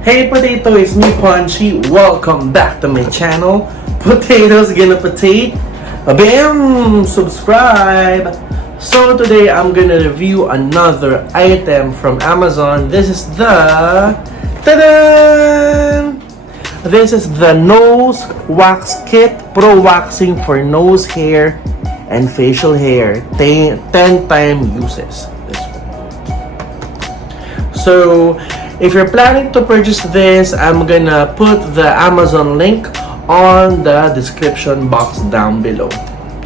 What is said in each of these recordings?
Hey potato, it's me Punchy. Welcome back to my channel. Potatoes gonna potate. Bam! Subscribe. So today I'm gonna review another item from Amazon. This is the ta-da! This is the Nose Wax Kit Pro Waxing for nose hair and facial hair. 10-time uses. This one. So if you're planning to purchase this, I'm gonna put the Amazon link on the description box down below.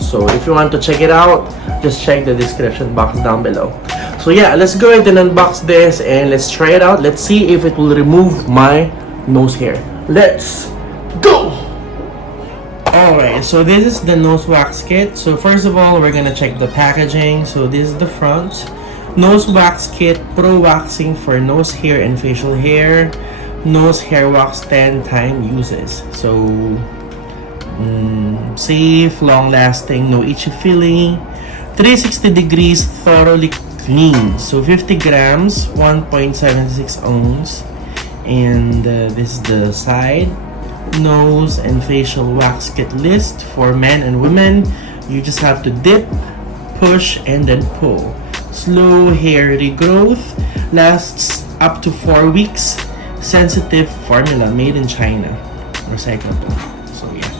So if you want to check it out, just check the description box down below. So yeah, let's go ahead and unbox this and let's try it out. Let's see if it will remove my nose hair. Let's go! Alright, so this is the nose wax kit. So first of all, we're gonna check the packaging. So this is the front. Nose Wax Kit Pro Waxing for nose hair and facial hair. Nose hair wax 10-time uses. So safe, long-lasting, no itchy feeling. 360 degrees, thoroughly clean. So 50 grams, 1.76 ounce. And this is the side. Nose and facial wax kit list for men and women. You just have to dip, push, and then pull. Slow hair regrowth, lasts up to 4 weeks. Sensitive formula, made in China. Recyclable. So yeah.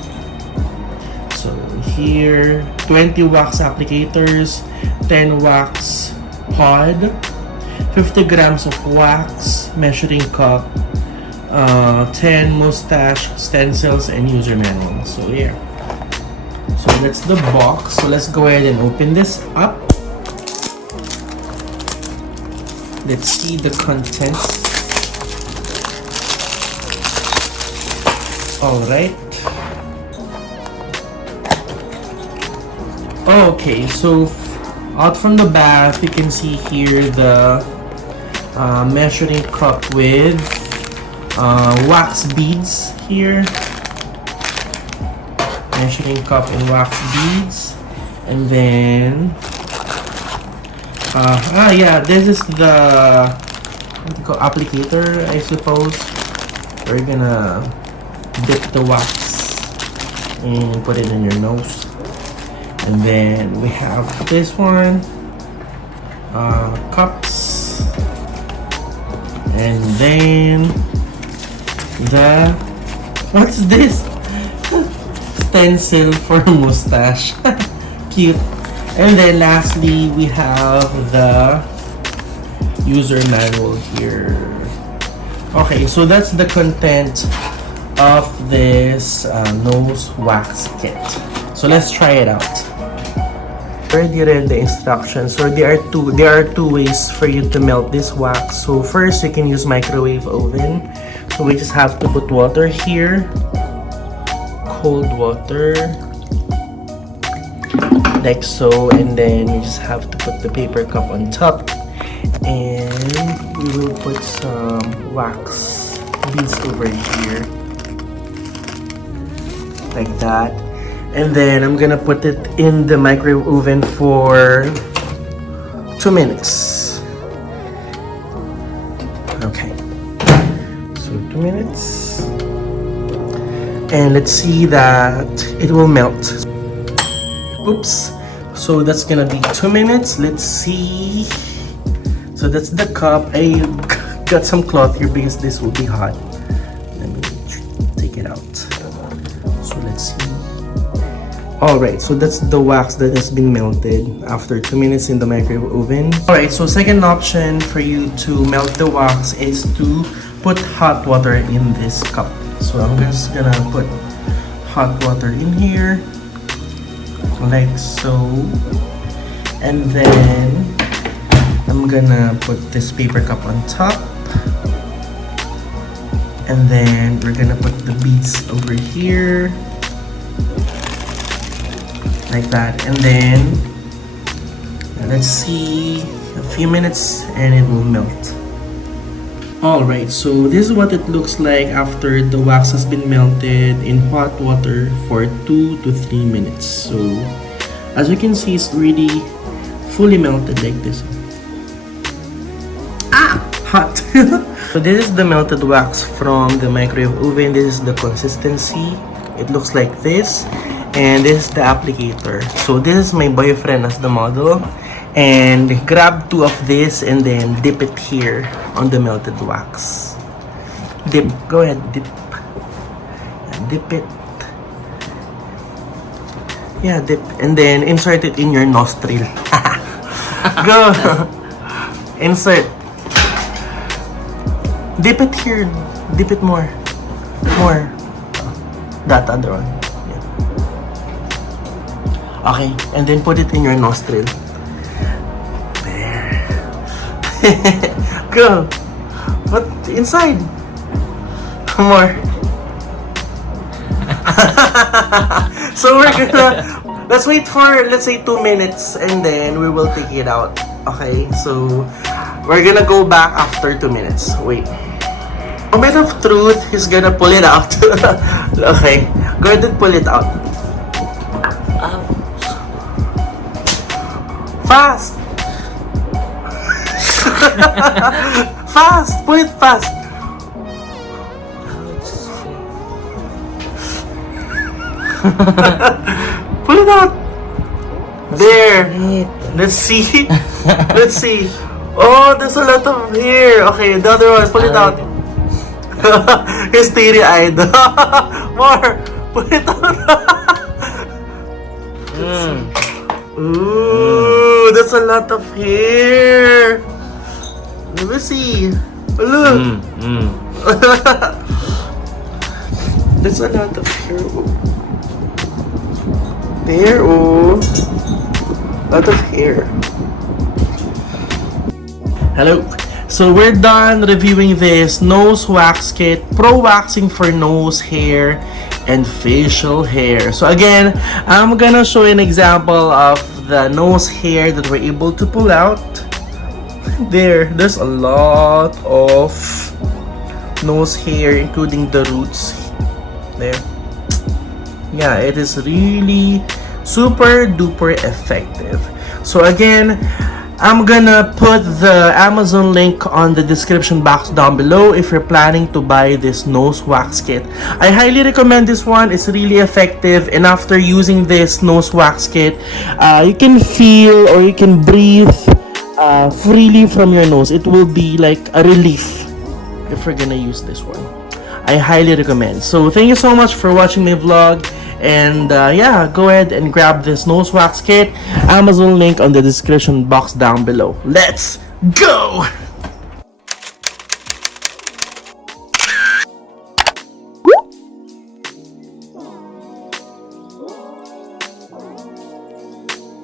So here, 20 wax applicators, 10 wax pod, 50 grams of wax, measuring cup, 10 mustache stencils, and user manual. So yeah. So that's the box. So let's go ahead and open this up. Let's see the contents. Alright. Okay, so out from the back, you can see here the measuring cup with wax beads here. Measuring cup and wax beads. And then yeah, this is the what do you call applicator, I suppose. We're gonna dip the wax and put it in your nose. And then we have this one, cups, and then what's this? Stencil for mustache. Cute. And then lastly, we have the user manual here. Okay, so that's the content of this nose wax kit. So let's try it out. Already read the instructions. So there are two ways for you to melt this wax. So first, you can use microwave oven. So we just have to put water here, cold water, like so, and then you just have to put the paper cup on top, and we will put some wax beads over here, like that. And then I'm gonna put it in the microwave oven for 2 minutes. Okay, so 2 minutes, and let's see that it will melt. Oops. So that's gonna be 2 minutes. Let's see. So that's the cup. I got some cloth here because this will be hot. Let me take it out. So let's see. Alright, so that's the wax that has been melted after 2 minutes in the microwave oven. Alright, so second option for you to melt the wax is to put hot water in this cup. So I'm just gonna put hot water in here, like so, and then I'm gonna put this paper cup on top, and then we're gonna put the beads over here, like that, and then let's see, a few minutes and it will melt. Alright, so this is what it looks like after the wax has been melted in hot water for 2 to 3 minutes. So as you can see, it's really fully melted like this. Ah! Hot! So this is the melted wax from the microwave oven. This is the consistency. It looks like this. And this is the applicator. So this is my boyfriend as the model. And grab 2 of this and then dip it here on the melted wax. Dip. Go ahead, dip. Dip it. Yeah, dip. And then insert it in your nostril. Go. Insert. Dip it here. Dip it more. More. That other one. Yeah. Okay. And then put it in your nostril. There. Go. Put inside. More. So we're gonna, let's wait for, let's say 2 minutes and then we will take it out. Okay, so we're gonna go back after 2 minutes. Wait. Moment of truth, he's gonna pull it out. Okay, go ahead and pull it out. Fast! Fast! Pull it fast! Pull it out. There. Let's see. Let's see. Oh, there's a lot of hair. Okay, the other one. Pull it out. He's teary-eyed. More. Pull it out. Ooh, that's a lot of hair. Let me see. Look. That's a lot of hair. There, oh, lot of hair. Hello. So we're done reviewing this nose wax kit, pro waxing for nose hair and facial hair. So again, I'm gonna show you an example of the nose hair that we're able to pull out. There's a lot of nose hair, including the roots. There. Yeah, it is really super duper effective. So again, I'm gonna put the Amazon link on the description box down below if you're planning to buy this nose wax kit. I highly recommend this one. It's really effective, and after using this nose wax kit, you can feel or you can breathe freely from your nose. It will be like a relief if we're gonna use this one. I highly recommend. So thank you so much for watching my vlog, and yeah, go ahead and grab this nose wax kit. Amazon link on the description box down below. Let's go!